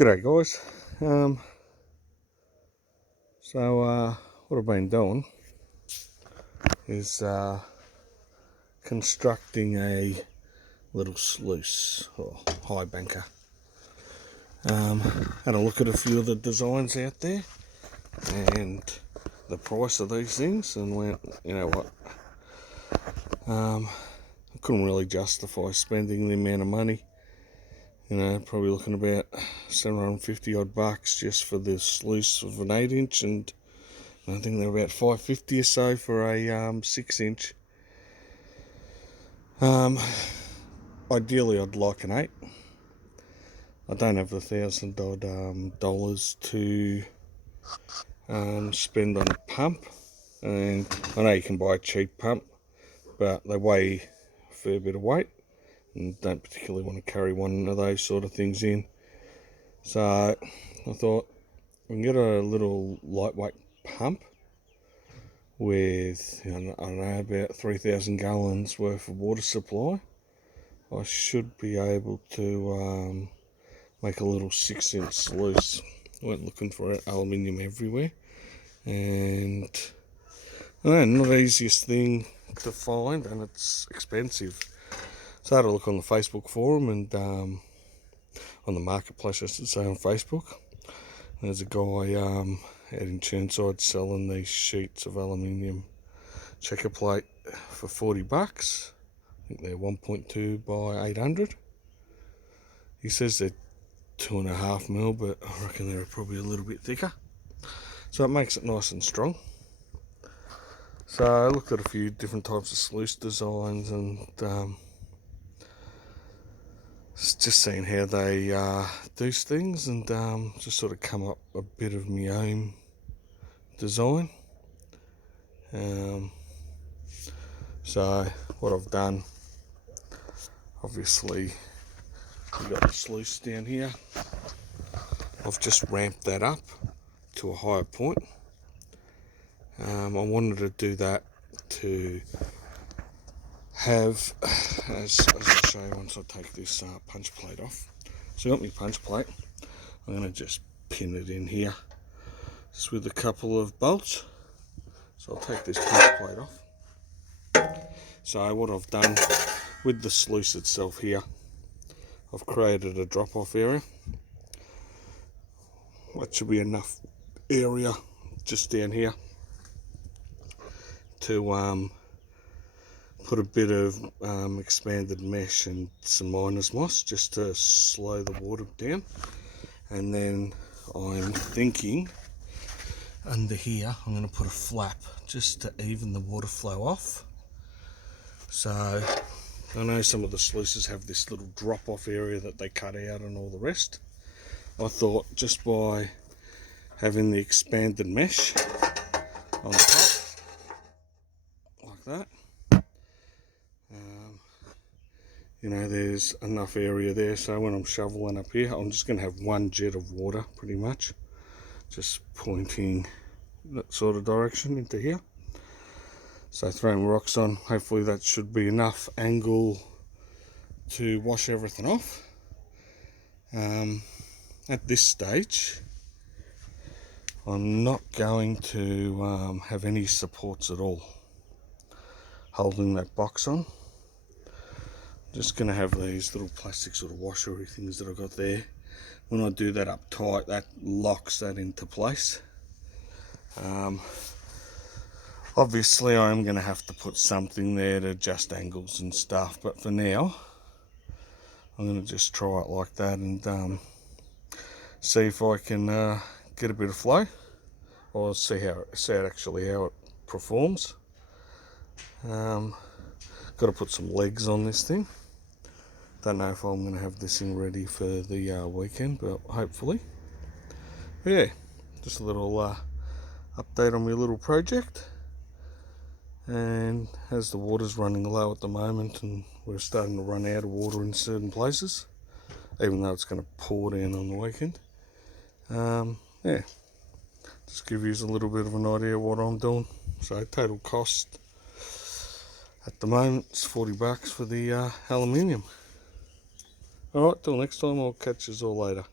G'day guys. What I've been doing is constructing a little sluice or Highbanker. Had a look at a few of the designs out there and the price of these things, and went, you know what, I couldn't really justify spending the amount of money. You know, probably looking about 750 odd bucks just for the sluice of an 8-inch, and I think they're about 550 or so for a 6-inch. Ideally I'd like an 8. I don't have the $1,000 to spend on a pump, and I know you can buy a cheap pump, but they weigh a fair bit of weight and don't particularly want to carry one of those sort of things in. So I thought we can get a little lightweight pump with, I don't know, about 3,000 gallons worth of water supply. I should be able to make a little 6-inch sluice. I went looking for aluminium everywhere, and not the easiest thing to find, and it's expensive. So I had a look on the Facebook forum and on the marketplace, I should say, on Facebook. There's a guy out in Churnside selling these sheets of aluminium checker plate for 40 bucks. I think they're 1.2 by 800. He says they're 2.5 mil, but I reckon they're probably a little bit thicker. So it makes it nice and strong. So I looked at a few different types of sluice designs and just seeing how they do things, and just sort of come up a bit of my own design. So what I've done, obviously we've got the sluice down here. I've just ramped that up to a higher point. I wanted to do that to have, as I'll show you once I take this punch plate off. So I got my punch plate. I'm going to just pin it in here just with a couple of bolts. So I'll take this punch plate off. So what I've done with the sluice itself here, I've created a drop-off area. That should be enough area just down here to put a bit of expanded mesh and some miner's moss just to slow the water down. And then I'm thinking under here I'm going to put a flap just to even the water flow off. So I know some of the sluices have this little drop-off area that they cut out and all the rest. I thought just by having the expanded mesh on top like that, you know, there's enough area there, so when I'm shoveling up here, I'm just going to have one jet of water pretty much just pointing that sort of direction into here. So throwing rocks on, hopefully that should be enough angle to wash everything off. At this stage I'm not going to have any supports at all holding that box on. Just going to have these little plastic sort of washery things that I've got there. When I do that up tight, that locks that into place. Obviously I am going to have to put something there to adjust angles and stuff, but for now I'm going to just try it like that and see if I can get a bit of flow, or see how it performs. Got to put some legs on this thing. Don't know if I'm going to have this thing ready for the weekend, but hopefully. But yeah, just a little update on my little project. And as the water's running low at the moment, and we're starting to run out of water in certain places, even though it's going to pour down on the weekend. Yeah, just give you a little bit of an idea of what I'm doing. So total cost at the moment is 40 bucks for the aluminium. Alright, till next time, I'll catch you all later.